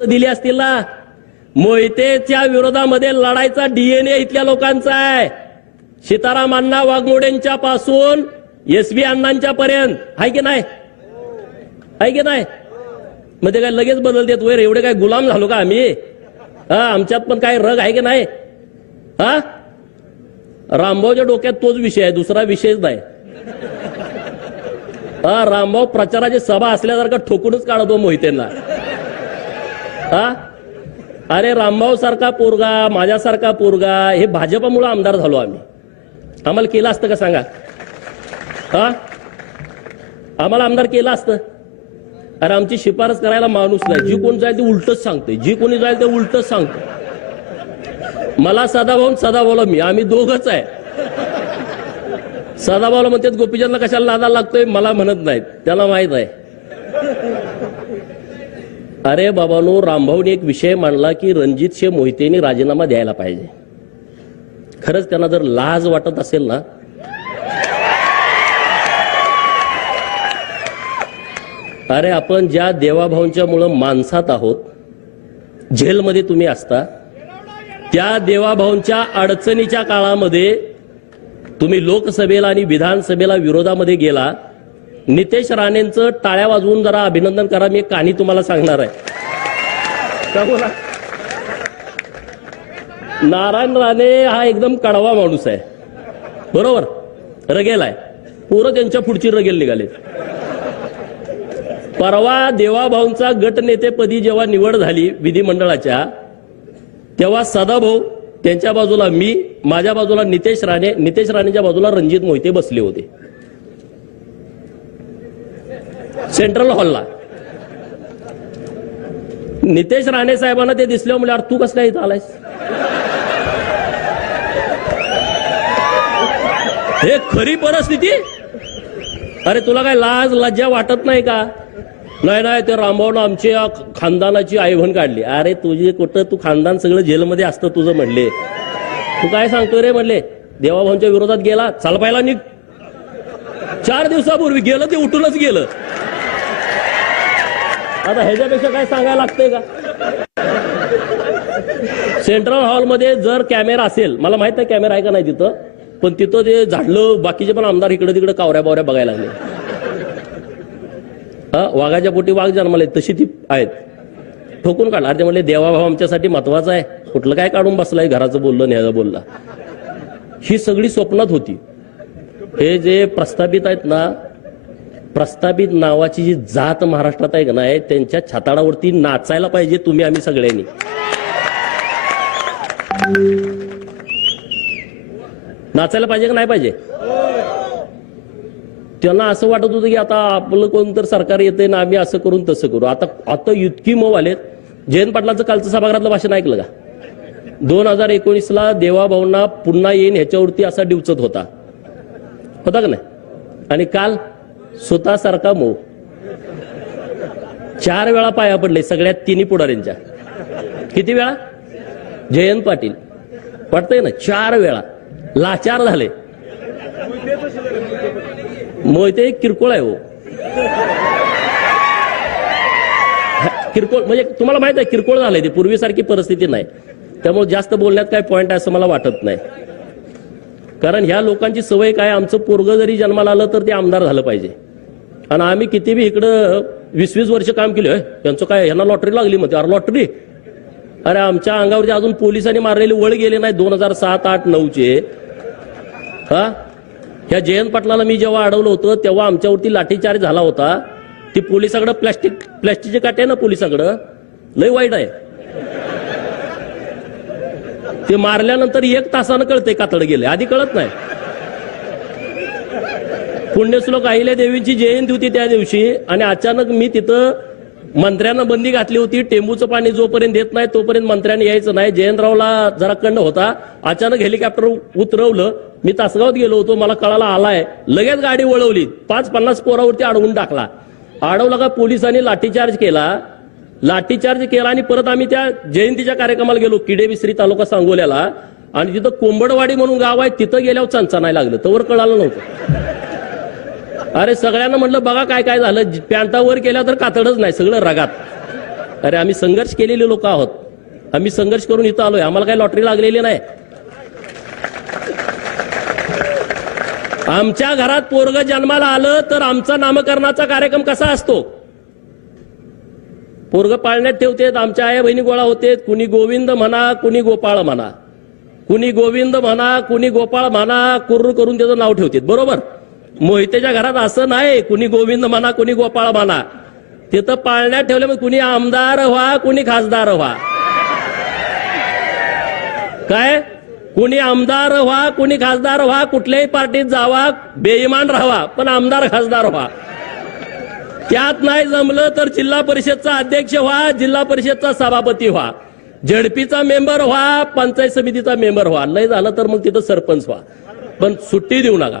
दिली असतील ना? मोहितेच्या विरोधामध्ये लढायचा डीएनए इथल्या लोकांचा आहे. सीताराम अण्णा वाघमोडेंच्या पासून एस बी अण्णांच्या पर्यंत. आहे की नाही? आहे की नाही? मग ते काय लगेच बदलतेत वैर? एवढे काय गुलाम झालो का आम्ही? हा आमच्यात पण काय रग आहे की नाही? हा? रामभाऊच्या डोक्यात तोच विषय आहे दुसरा विषयच नाही. हा रामभाऊ प्रचाराची सभा असल्यासारखं ठोकूनच काढतो मोहितेंना. हा? अरे रामभाऊ सारखा पोरगा माझ्यासारखा पोरगा हे भाजपामुळे आमदार झालो आम्ही. आम्हाला केलं असतं का सांगा? हा? आम्हाला आमदार केलं असतं? अरे आमची शिफारस करायला माणूस नाही. जी कोण जाईल ते उलटच सांगते जी कोणी जाईल ते उलटच सांगते मला सदाभाऊ सदाभाऊला मी आम्ही दोघच आहे. सदाभाऊला म्हणतात गोपीचंदला कशाला लादा लागतोय? मला म्हणत नाहीत. त्याला माहीत आहे. अरे बाबानो रामभाऊने एक विषय मांडला की रणजित शे मोहितेने राजीनामा द्यायला पाहिजे. खरंच त्यांना जर लाज वाटत असेल ना अरे आपण ज्या देवाभाऊंच्या मुळे माणसात आहोत जेलमध्ये तुम्ही असता त्या देवाभाऊंच्या अडचणीच्या काळामध्ये तुम्ही लोकसभेला आणि विधानसभेला विरोधामध्ये गेला नितेश राणेंचं टाळ्या वाजवून जरा अभिनंदन करा मी एक कहाणी तुम्हाला सांगणार आहे. का बोला? नारायण राणे हा एकदम कडवा माणूस आहे. बरोबर? रगेल आहे पोरं त्यांच्या पुढची रगेल निघाले परवा देवाभाऊंचा गटनेतेपदी जेव्हा निवड झाली विधिमंडळाच्या तेव्हा सदाभाऊ त्यांच्या बाजूला मी माझ्या बाजूला नितेश राणे नितेश राणेच्या बाजूला रणजित मोहिते बसले होते. सेंट्रल हॉलला. नितेश राणे साहेबांना ते दिसले म्हणजे तू कसं काय इथं आलायस? हे खरी परिस्थिती? अरे तुला काय लाज लज्जा वाटत नाही का? नाही नाही ते रामभाऊनं आमच्या खानदानाची आईवण काढली. अरे तुझे कुठं तू खानदान सगळं जेलमध्ये असतं तुझं म्हणले. तू काय सांगतो रे म्हणले? देवाभाऊंच्या विरोधात गेला चाल पाहिला निघ. चार दिवसापूर्वी गेलं ते उठूनच गेलं. आता ह्याच्यापेक्षा काय सांगायला लागतंय का? सेंट्रल हॉलमध्ये जर कॅमेरा असेल मला माहीत नाही कॅमेरा आहे का नाही तिथं पण तिथं ते झाडलं बाकीचे पण आमदार इकडे तिकडे कावऱ्या बावऱ्या बघायला लागले. हा वाघाच्या पोटी वाघ जन्माले तशी ती आहेत. ठोकून काढला. अरे ते म्हणले देवाभाव आमच्यासाठी महत्त्वाचा आहे. कुठलं काय काढून बसलाय घराचं बोललं न्यायचं बोलला. ही सगळी स्वप्नात होती. हे जे प्रस्थापित आहेत ना प्रस्थापित नावाची जी जात महाराष्ट्रात आहे का नाही त्यांच्या छाताडावरती नाचायला पाहिजे तुम्ही आम्ही सगळ्यांनी. नाचायला पाहिजे का नाही पाहिजे? त्यांना असं वाटत होतं की आता आपलं कोण तर सरकार येते ना आम्ही असं करून तसं करू. आता आता इतकी मऊ आलेत. जयंत पाटलाचं कालचं सभागृहातलं भाषण ऐकलं का? दोन हजार एकोणीसला देवाभाऊंना पुन्हा येईन ह्याच्यावरती असा डिवचत होता. होता का नाही? आणि काल स्वतःसारखा मो चार वेळा पाया पडले सगळ्यात तिन्ही पुढाऱ्यांच्या. किती वेळा? जयंत पाटील. वाटतंय ना? चार वेळा. लाचार झाले. मोहिते एक किरकोळ आहे हो. किरकोळ म्हणजे तुम्हाला माहीत आहे किरकोळ झालंय ते. पूर्वीसारखी परिस्थिती नाही. त्यामुळे जास्त बोलण्यात काय पॉईंट आहे असं मला वाटत नाही. कारण ह्या लोकांची सवय काय? आमचं पोरग जरी जन्माला आलं तर ते आमदार झालं पाहिजे. आणि आम्ही किती बी इकडं वीस वीस वर्ष काम केलं त्यांचं काय यांना लॉटरी लागली म्हणते. अरे लॉटरी अरे आमच्या अंगावरती अजून पोलिसांनी मारलेले वळ गेले नाही दोन हजार सात आठ नऊचे. हा? ह्या जयंत पाटलाला मी जेव्हा अडवलं होतं तेव्हा आमच्यावरती लाठीचार्ज झाला होता. ती पोलिसाकडं प्लॅस्टिक प्लॅस्टिकचे काटे आहे ना पोलिसाकडं? लय वाईट आहे. ते मारल्यानंतर एक तासानं कळतंय कातड गेले. आधी कळत नाही. पुण्यश्लोक अहिल्या देवींची जयंती होती त्या दिवशी आणि अचानक मी तिथं मंत्र्यांना बंदी घातली होती. टेंबूचं पाणी जोपर्यंत देत नाही तोपर्यंत मंत्र्यांनी यायचं नाही. जयंतरावला जरा कंड होता. अचानक हेलिकॉप्टर उतरवलं. मी तासगावात गेलो होतो. मला कळाला आलाय. लगेच गाडी वळवली. पाच पन्नास पोरावरती अडवून टाकला. अडवला का पोलिसांनी लाठीचार्ज केला. लाठीचार्ज केला आणि परत आम्ही त्या जयंतीच्या कार्यक्रमाला गेलो किडे विसरी तालुका सांगोल्याला. आणि तिथं कोंबडवाडी म्हणून गाव आहे तिथं गेल्यावर चंचा नाही लागलं. तवर कळालं नव्हतं. अरे सगळ्यांना म्हटलं बघा काय काय झालं. पॅन्टावर केल्या तर कातडच नाही सगळं रगात. अरे आम्ही संघर्ष केलेले लोक आहोत. आम्ही संघर्ष करून इथं आलोय. आम्हाला काही लॉटरी लागलेली नाही. आमच्या घरात पोरग जन्माला आलं तर आमचा नामकरणाचा कार्यक्रम कसा असतो? पोरग पाळण्यात ठेवतेत आमच्या आया बहिणी गोळा होते कुणी गोविंद म्हणा कुणी गोपाळ म्हणा. कुणी गोविंद म्हणा कुणी गोपाळ म्हणा कुर्र करून त्याचं नाव ठेवतेत. बरोबर? मोहितेच्या घरात असं नाही. कुणी गोविंद म्हणा कुणी गोपाळ म्हणा. तिथं पाळण्यात ठेवल्यामुळे कुणी आमदार व्हा कुणी खासदार व्हा. काय? कुणी आमदार व्हा कुणी खासदार व्हा कुठल्याही पार्टीत जावा बेईमान राहावा पण आमदार खासदार व्हा. त्यात नाही जमलं तर जिल्हा परिषदचा अध्यक्ष व्हा जिल्हा परिषदचा सभापती व्हा. झडपीचा मेंबर व्हा पंचायत समितीचा मेंबर व्हा. नाही झालं तर मग तिथं सरपंच व्हा. पण सुट्टी देऊ नका.